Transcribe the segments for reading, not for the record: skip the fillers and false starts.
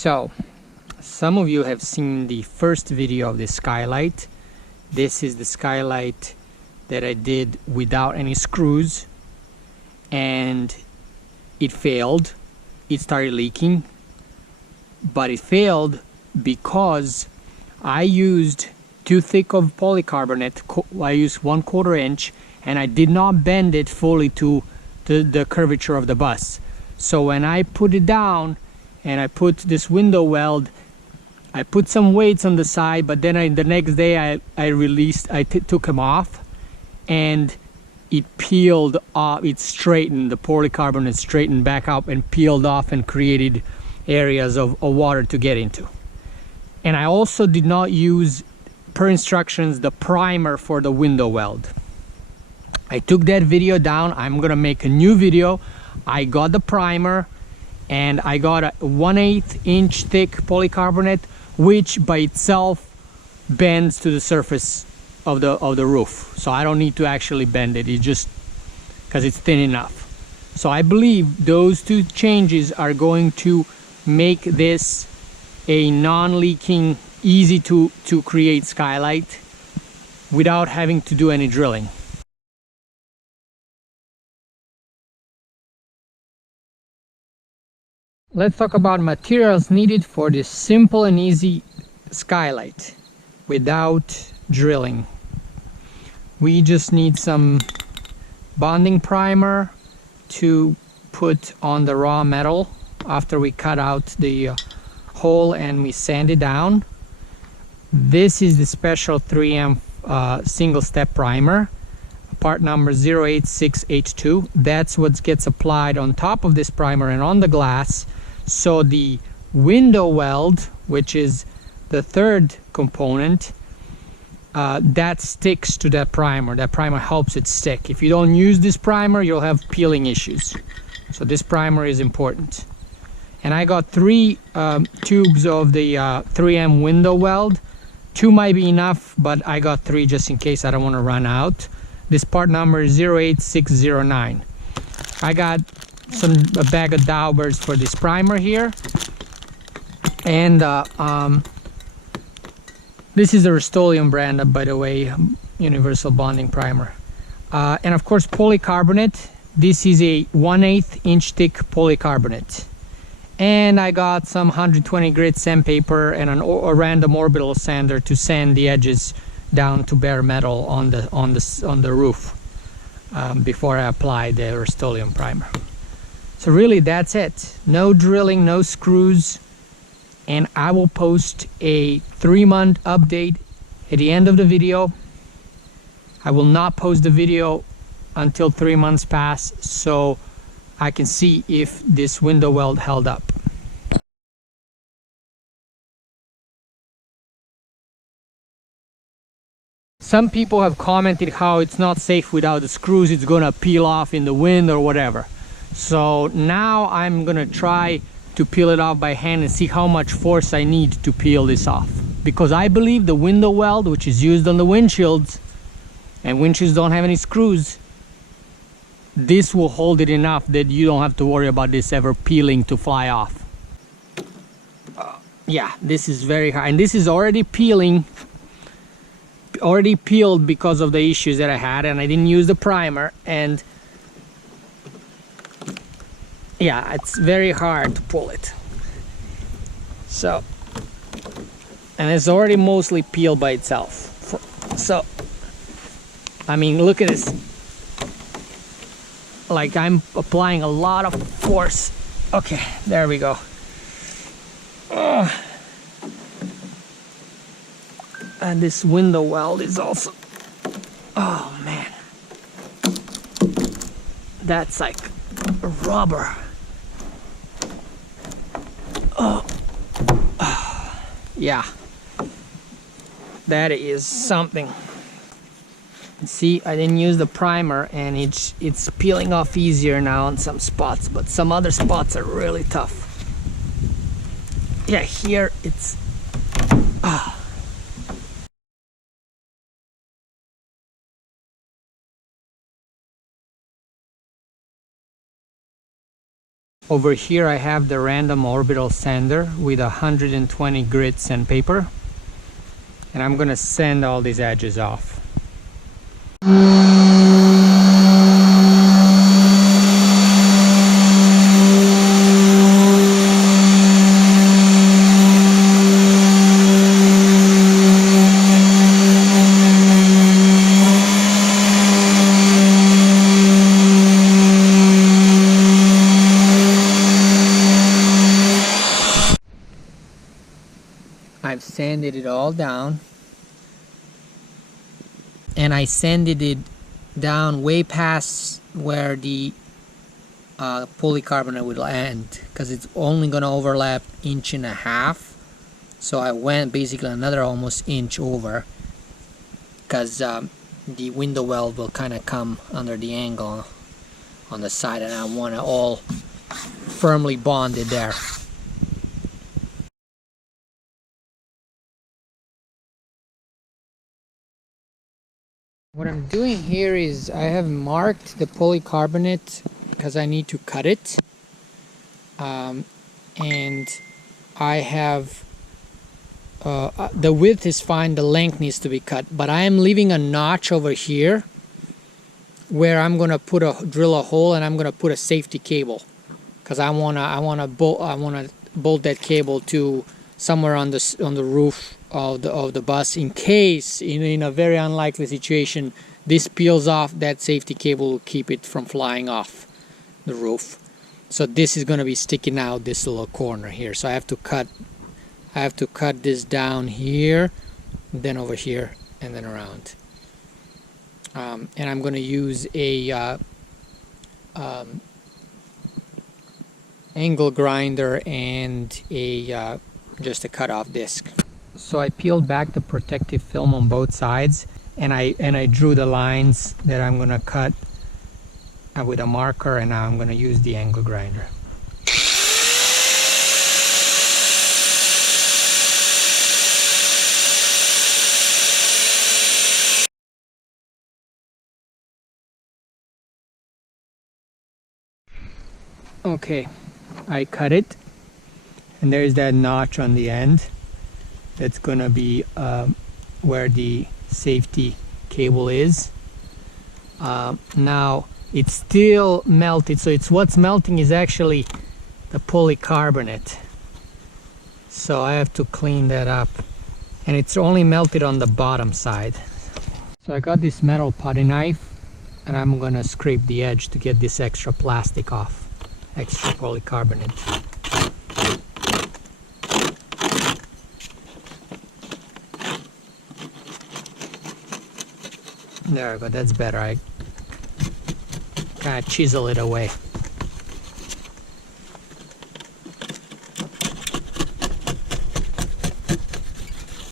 So, some of you have seen the first video of the skylight. This is the skylight that I did without any screws, and it failed. It started leaking, but it failed because I used too thick of polycarbonate. I used 1/4 inch, and I did not bend it fully to the curvature of the bus. So when I put it down and I put this Windo-Weld, I put some weights on the side, but then the next day I took them off, and it peeled off. It straightened, the polycarbonate straightened back up and peeled off and created areas of water to get into. And I also did not use, per instructions, the primer for the Windo-Weld. I took that video down. I'm gonna make a new video. I got the primer, and I got a 1/8 inch thick polycarbonate, which by itself bends to the surface of the roof. So I don't need to actually bend it. It just, because it's thin enough. So I believe those two changes are going to make this a non-leaking, easy to create skylight without having to do any drilling. Let's talk about materials needed for this simple and easy skylight without drilling. We just need some bonding primer to put on the raw metal after we cut out the hole and we sand it down. This is the special 3M single step primer, part number 08682. That's what gets applied on top of this primer and on the glass. So the Windo-Weld, which is the third component, that sticks to that primer. That primer helps it stick. If you don't use this primer, you'll have peeling issues. So this primer is important. And I got 3 tubes of the 3M Windo-Weld. 2 might be enough, but I got 3 just in case I don't want to run out. This part number is 08609. I got a bag of Daubers for this primer here, and this is the Rust-Oleum brand, by the way, universal bonding primer, and of course polycarbonate. This is a 1/8 inch thick polycarbonate, and I got some 120 grit sandpaper and a random orbital sander to sand the edges down to bare metal on the roof before I apply the Rust-Oleum primer. So really that's it. No drilling, no screws, and I will post a 3-month update at the end of the video. I will not post the video until 3 months pass, so I can see if this Windo-Weld held up. Some people have commented how it's not safe without the screws, it's gonna peel off in the wind or whatever. So now I'm gonna try to peel it off by hand and see how much force I need to peel this off. Because I believe the Windo-Weld, which is used on the windshields, and windshields don't have any screws, this will hold it enough that you don't have to worry about this ever peeling to fly off. Yeah, this is very hard, and this is already peeling. Already peeled because of the issues that I had, and I didn't use the primer, and yeah, it's very hard to pull it. So, and it's already mostly peeled by itself. So I mean, look at this, like I'm applying a lot of force. Okay, there we go. And this Windo-Weld is also, oh man, that's like rubber. Oh, yeah, that is something. See, I didn't use the primer, and it's peeling off easier now on some spots, but some other spots are really tough. Yeah, here it's Over here I have the random orbital sander with 120 grit sandpaper, and I'm gonna sand all these edges off. I've sanded it all down, and I sanded it down way past where the polycarbonate will end, because it's only going to overlap 1.5 inches. So I went basically another almost inch over, because the Windo-Weld will kind of come under the angle on the side, and I want it all firmly bonded there. What I'm doing here is I have marked the polycarbonate because I need to cut it, and I have the width is fine, the length needs to be cut, but I am leaving a notch over here where I'm gonna drill a hole, and I'm gonna put a safety cable, because I wanna bolt that cable to somewhere on the roof of the bus, in case in a very unlikely situation this peels off. That safety cable will keep it from flying off the roof. So this is going to be sticking out this little corner here, so I have to cut this down here, then over here, and then around. And I'm going to use a angle grinder and just a cutoff disc. So I peeled back the protective film on both sides, and I drew the lines that I'm gonna cut with a marker, and now I'm gonna use the angle grinder. Okay, I cut it, and there's that notch on the end. That's gonna be where the safety cable is. Now it's still melted, so what's melting is actually the polycarbonate. So I have to clean that up, and it's only melted on the bottom side. So I got this metal putty knife, and I'm gonna scrape the edge to get this extra plastic off, extra polycarbonate. There we go, that's better. I kind of chisel it away.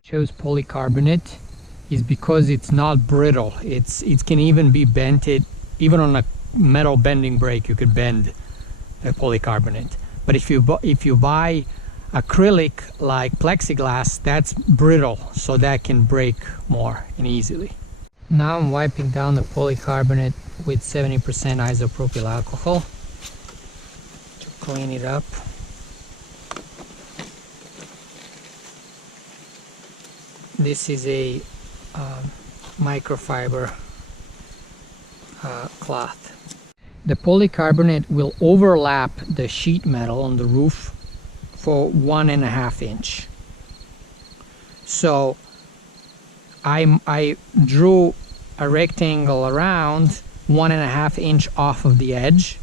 Chose polycarbonate is because it's not brittle. It can even be bented. Even on a metal bending brake, you could bend a polycarbonate. But if you buy acrylic like plexiglass, that's brittle, so that can break more and easily. Now I'm wiping down the polycarbonate with 70% isopropyl alcohol to clean it up. This is a microfiber cloth. The polycarbonate will overlap the sheet metal on the roof for 1.5 inches. So I drew a rectangle around 1.5 inches off of the edge,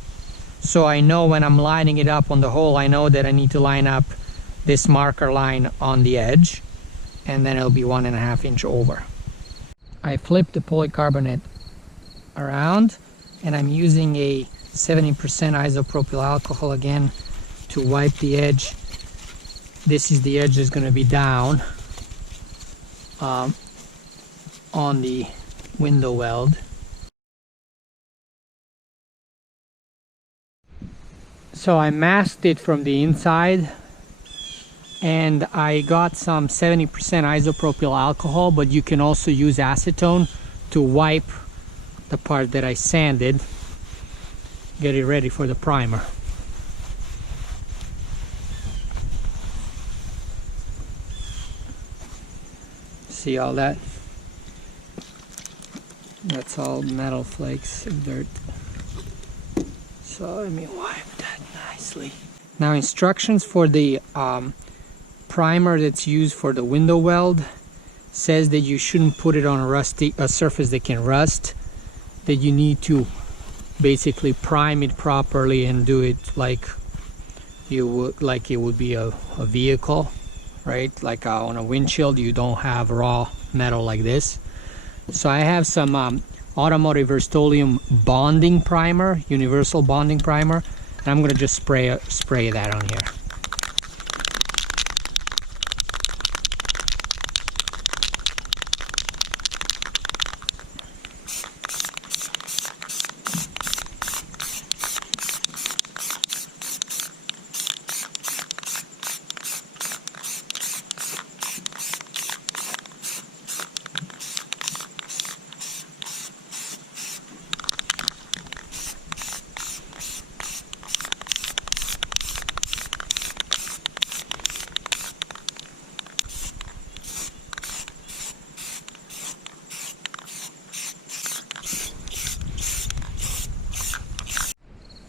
so I know when I'm lining it up on the hole, I know that I need to line up this marker line on the edge, and then it'll be 1.5 inches over. I flipped the polycarbonate around, and I'm using a 70% isopropyl alcohol again to wipe the edge. This is the edge that's going to be down on the Windo-Weld. So I masked it from the inside, and I got some 70% isopropyl alcohol, but you can also use acetone to wipe the part that I sanded, get it ready for the primer. See all that? That's all metal flakes of dirt. So let me wipe that nicely. Now, instructions for the primer that's used for the Windo-Weld says that you shouldn't put it on a surface that can rust, that you need to basically prime it properly and do it like you would, like it would be a vehicle, right? Like on a windshield, you don't have raw metal like this. So I have some automotive Rust-Oleum bonding primer, universal bonding primer, and I'm gonna just spray that on here.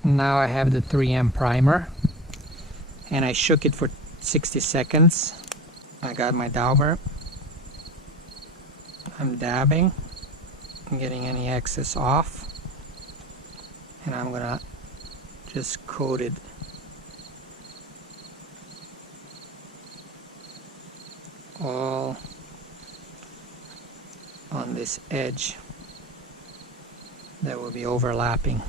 Now I have the 3M primer and I shook it for 60 seconds. I got my dauber. I'm dabbing, getting any excess off, and I'm gonna just coat it all on this edge that will be overlapping.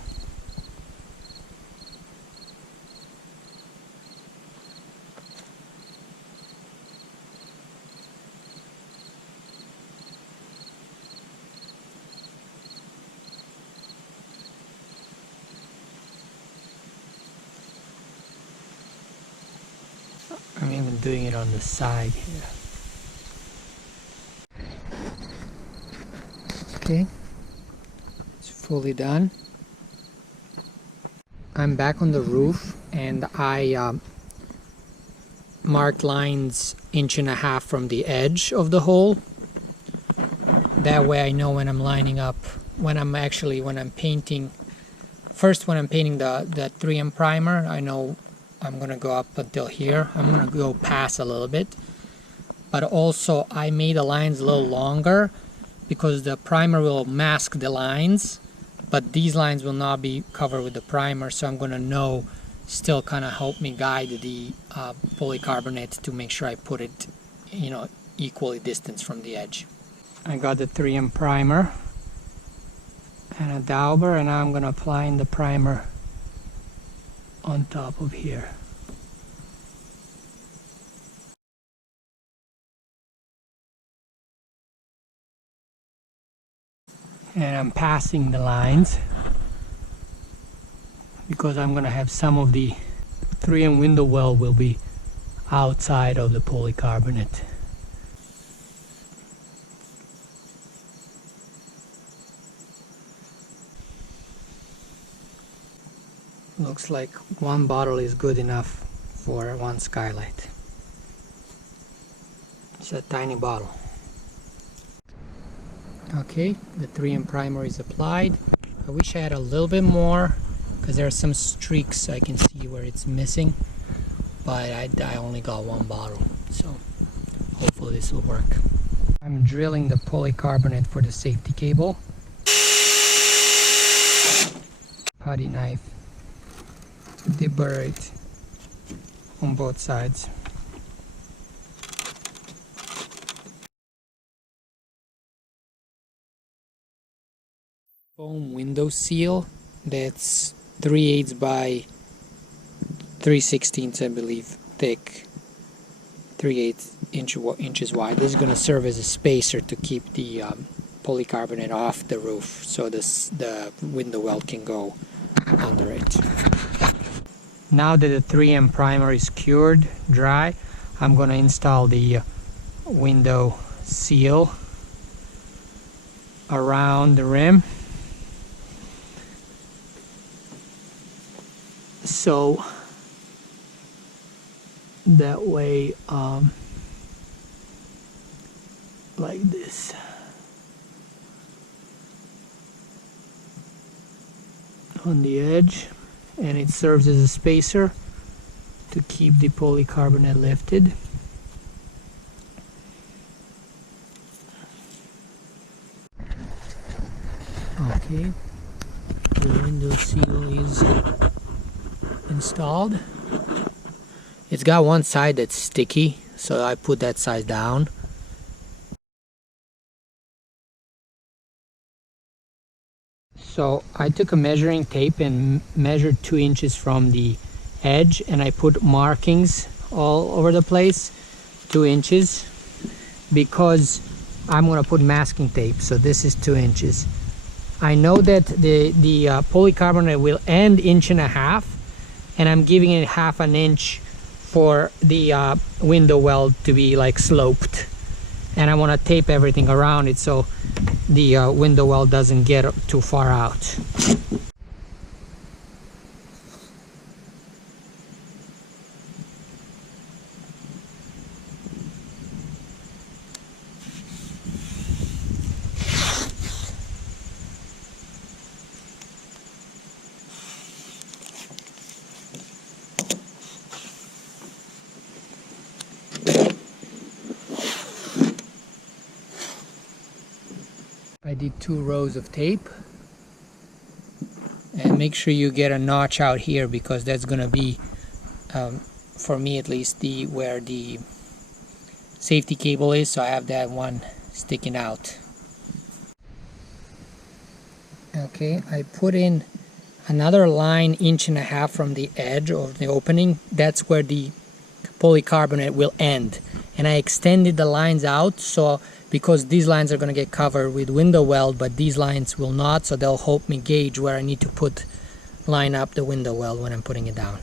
I'm even doing it on the side here. Okay, it's fully done. I'm back on the roof and I marked lines 1.5 inches from the edge of the hole. That way I know when I'm lining up, when I'm painting, first when I'm painting the 3M primer, I know I'm gonna go up until here. I'm gonna go past a little bit, but also I made the lines a little longer because the primer will mask the lines, but these lines will not be covered with the primer, so I'm gonna know, still kind of help me guide the polycarbonate to make sure I put it, you know, equally distanced from the edge. I got the 3M primer and a dauber, and now I'm gonna apply in the primer on top of here. And I'm passing the lines because I'm gonna have some of the 3M Windo-Weld will be outside of the polycarbonate. Looks like one bottle is good enough for one skylight. It's a tiny bottle. Okay, the 3M primer is applied. I wish I had a little bit more because there are some streaks I can see where it's missing, but I only got one bottle, so hopefully this will work. I'm drilling the polycarbonate for the safety cable. Putty knife to deburr it on both sides. Foam window seal that's 3/8 by 3/16, I believe, thick, 3/8 inches wide. This is going to serve as a spacer to keep the polycarbonate off the roof, so the Windo-Weld can go under it. Now that the 3M primer is cured, dry, I'm going to install the window seal around the rim. So that way like this. On the edge, and it serves as a spacer to keep the polycarbonate lifted. Okay, the window seal is installed. It's got one side that's sticky, so I put that side down. So I took a measuring tape and measured 2 inches from the edge, and I put markings all over the place, 2 inches, because I'm going to put masking tape. So this is 2 inches. I know that the polycarbonate will end 1.5 inches, and I'm giving it 1/2 inch for the Windo-Weld to be like sloped, and I want to tape everything around it so the Windo-Weld doesn't get too far out. I did 2 rows of tape, and make sure you get a notch out here, because that's gonna be, for me at least, where the safety cable is, so I have that one sticking out. Okay, I put in another line 1.5 inches from the edge of the opening. That's where the polycarbonate will end, and I extended the lines out, so because these lines are going to get covered with Windo-Weld, but these lines will not, so they'll help me gauge where I need to line up the Windo-Weld when I'm putting it down.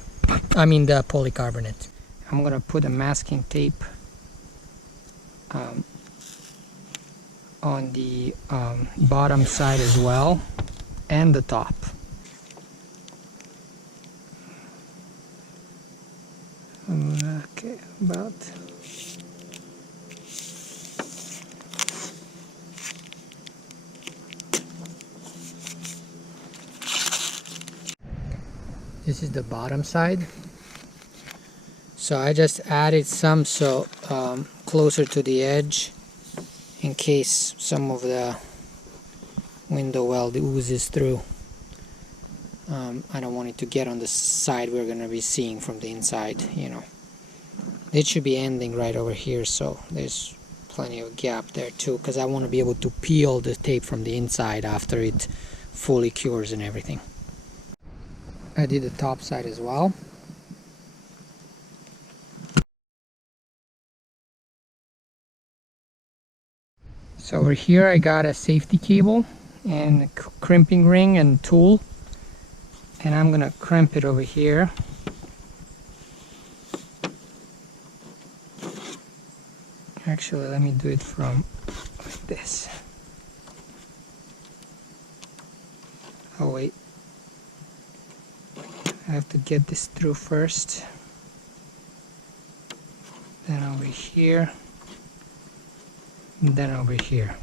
I mean the polycarbonate. I'm going to put a masking tape on the bottom side as well, and the top. Okay, about. This is the bottom side. So I just added some so closer to the edge, in case some of the Windo-Weld oozes through. I don't want it to get on the side we're going to be seeing from the inside, you know. It should be ending right over here, so there's plenty of gap there too, because I want to be able to peel the tape from the inside after it fully cures and everything. I did the top side as well. So over here I got a safety cable and a crimping ring and tool, and I'm gonna crimp it over here. Actually, let me do it from like this. Oh wait, I have to get this through first, then over here, and then over here.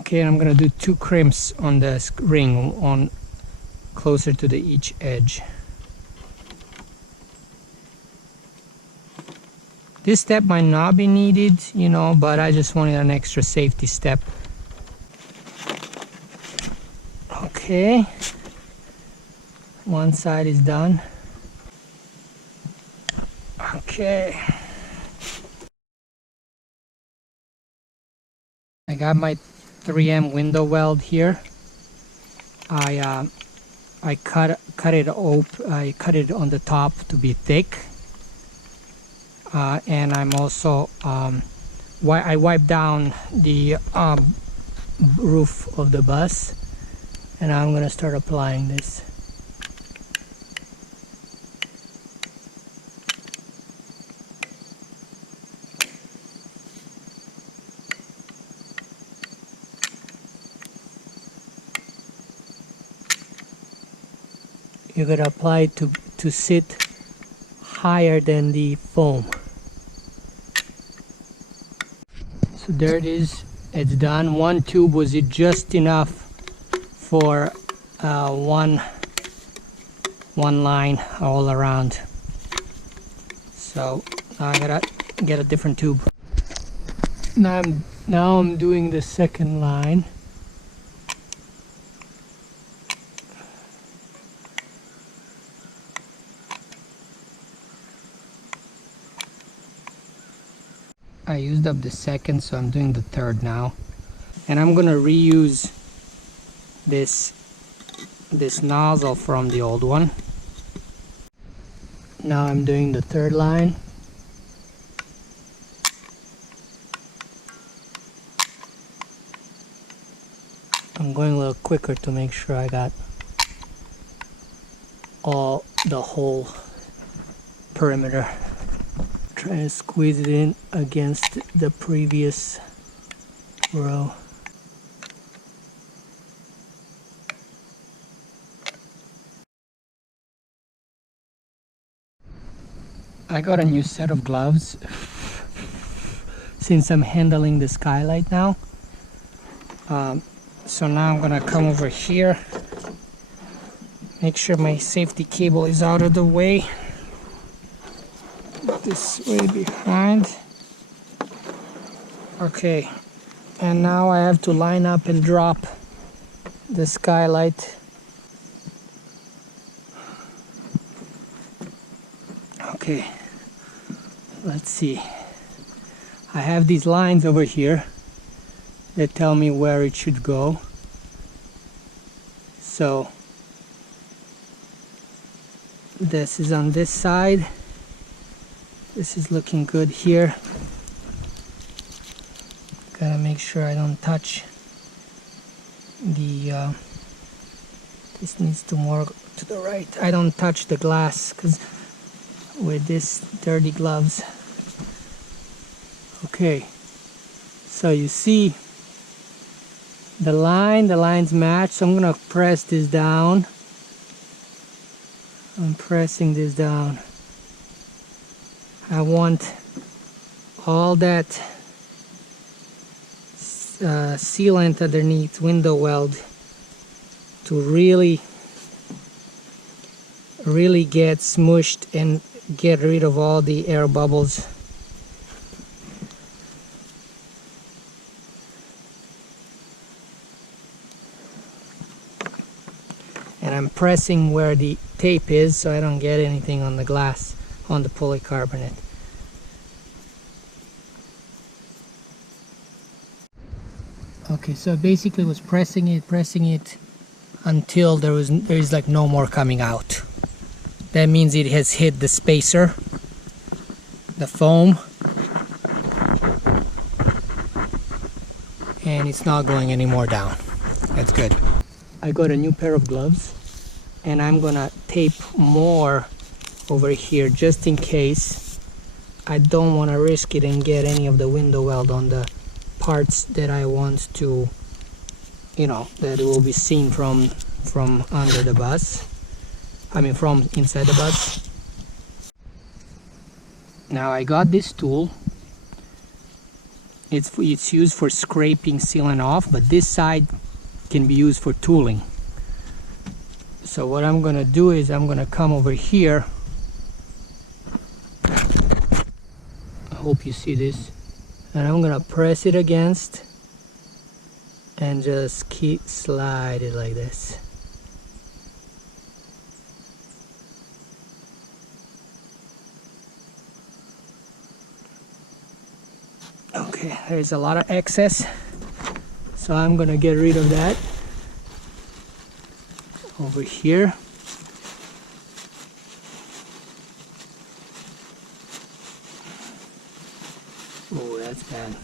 Okay, I'm gonna do 2 crimps on the ring on closer to each edge. This step might not be needed, you know, but I just wanted an extra safety step. Okay, one side is done. Okay, I got my 3M Windo-Weld here. I cut it on the top to be thick, and I'm also I wiped down the roof of the bus, and I'm gonna start applying this. you gotta apply it to sit higher than the foam. So there it is, it's done. One tube was just enough for one line all around. So now I gotta get a different tube. Now I'm doing the second line. I used up the second, so I'm doing the third now. And I'm gonna reuse this nozzle from the old one. Now I'm doing the third line. I'm going a little quicker to make sure I got the whole perimeter. Trying to squeeze it in against the previous row. I got a new set of gloves since I'm handling the Skylight now. So now I'm gonna come over here, make sure my safety cable is out of the way. This way behind. Okay, and now I have to line up and drop the Skylight. Okay, let's see. I have these lines over here that tell me where it should go. So this is on this side. This is looking good here. Gotta make sure I don't touch the this needs to more to the right. I don't touch the glass because with this dirty gloves. Okay, so you see the lines match, so I'm gonna press this down. I'm pressing this down. I want all that sealant underneath Windo-Weld to really get smushed and get rid of all the air bubbles. And I'm pressing where the tape is so I don't get anything on the glass, on the polycarbonate. Okay, so I basically was pressing it until there is like no more coming out. That means it has hit the spacer, the foam, and it's not going any more down. That's good. I got a new pair of gloves and I'm gonna tape more over here just in case. I don't want to risk it and get any of the Windo-Weld on the parts that I want to, you know, that will be seen from under the bus. I mean from inside the bus. Now I got this tool. It's used for scraping sealant off, but this side can be used for tooling. So what I'm gonna do is I'm gonna come over here. I hope you see this. And I'm gonna press it against and just keep slide it like this. Okay, there's a lot of excess, so I'm gonna get rid of that over here. Oh, that's bad.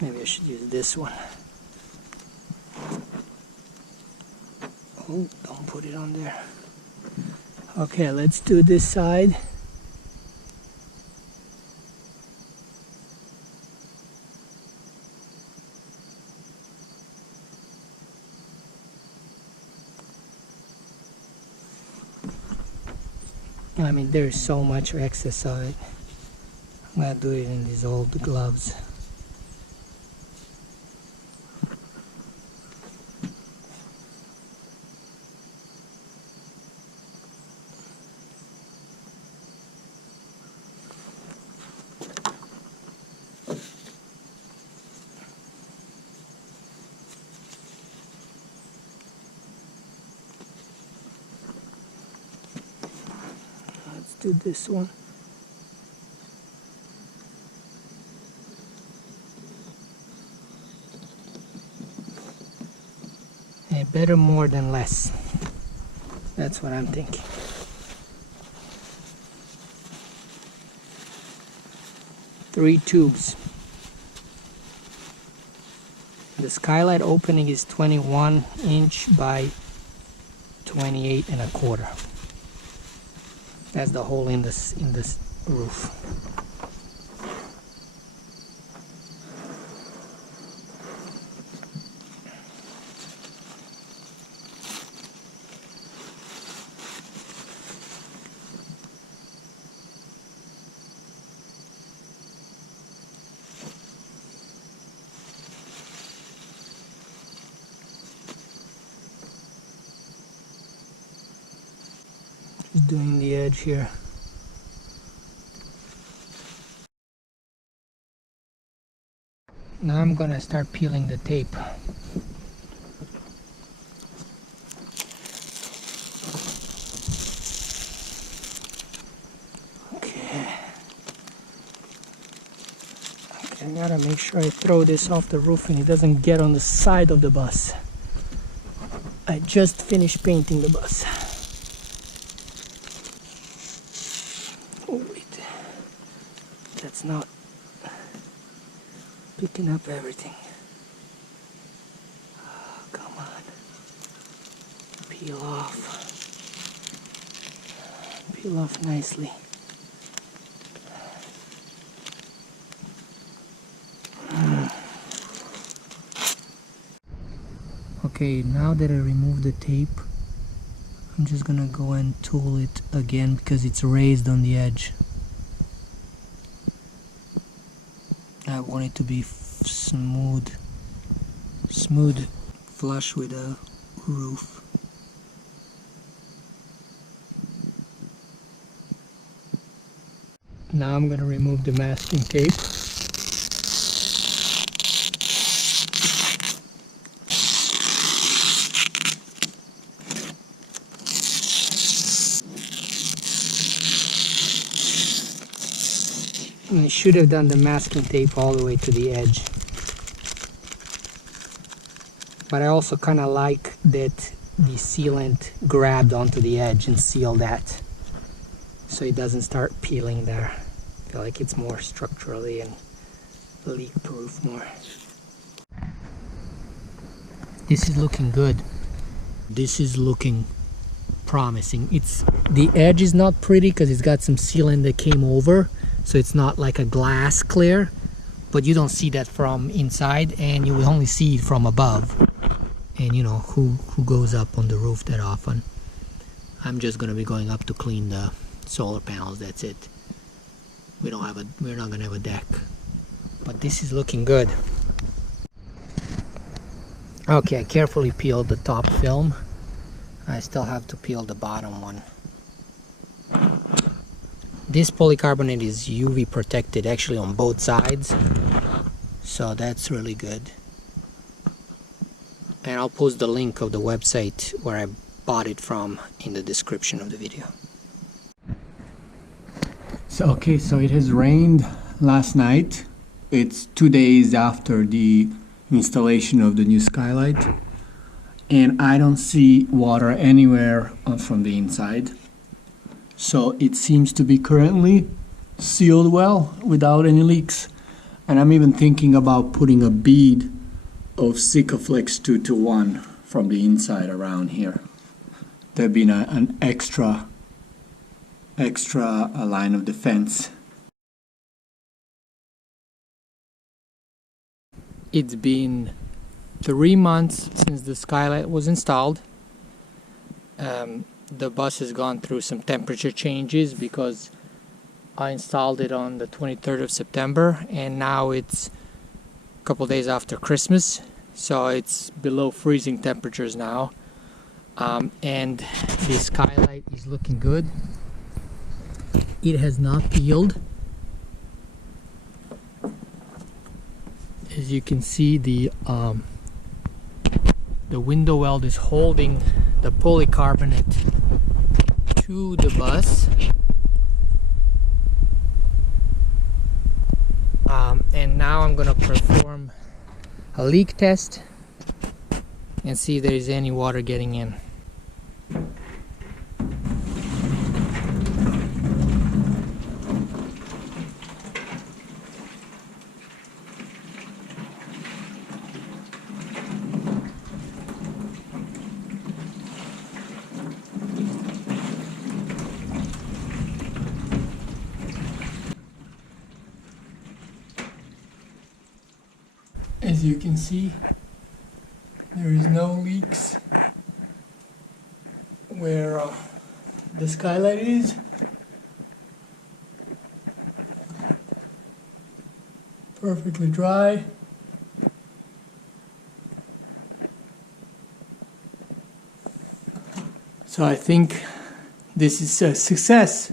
Maybe I should use this one. Oh, don't put it on there. Okay, let's do this side. I mean, there's so much excess of it. I'm gonna do it in these old gloves. Let's do this one. Better more than less. That's what I'm thinking. Three tubes. The skylight opening is 21 inch by 28 and a quarter. That's the hole in this roof. Just doing the edge here. Now I'm gonna start peeling the tape. Okay, I gotta make sure I throw this off the roof and it doesn't get on the side of the bus. I just finished painting the bus. Oh wait, that's not picking up everything. Oh, come on. Peel off. Peel off nicely. Okay, now that I removed the tape, I'm just gonna go and tool it again because it's raised on the edge. I want it to be smooth, flush with the roof. Now I'm gonna remove the masking tape. I should have done the masking tape all the way to the edge. But I also kind of like that the sealant grabbed onto the edge and sealed that, so it doesn't start peeling there. I feel like it's more structurally and leak proof more. This is looking good. This is looking promising. The edge is not pretty because it's got some sealant that came over, so it's not like a glass clear, but you don't see that from inside and you will only see it from above. And you know, who goes up on the roof that often? I'm just gonna be going up to clean the solar panels, that's it. We're not gonna have a deck. But this is looking good. Okay, I carefully peeled the top film. I still have to peel the bottom one. This polycarbonate is UV protected actually on both sides, so that's really good. And I'll post the link of the website where I bought it from in the description of the video. So it has rained last night. It's 2 days after the installation of the new skylight, and I don't see water anywhere from the inside. So it seems to be currently sealed well without any leaks. And I'm even thinking about putting a bead of Sikaflex 2-to-1 from the inside around here. There'd been an extra line of defense. It's been 3 months since the skylight was installed. the bus has gone through some temperature changes because I installed it on the 23rd of September, and now it's a couple days after Christmas, so it's below freezing temperatures now. And the skylight is looking good. It has not peeled. As you can see, the Windo-Weld is holding the polycarbonate to the bus. And now I'm gonna perform a leak test and see if there is any water getting in. As you can see, there is no leaks where the skylight is. Perfectly dry. So I think this is a success.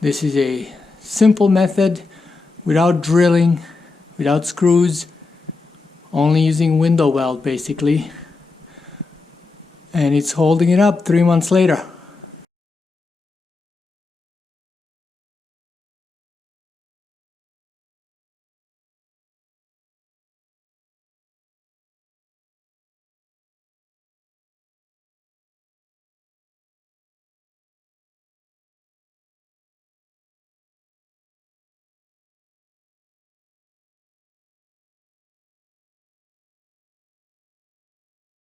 This is a simple method without drilling, without screws, only using Windo-Weld basically, and it's holding it up 3 months later.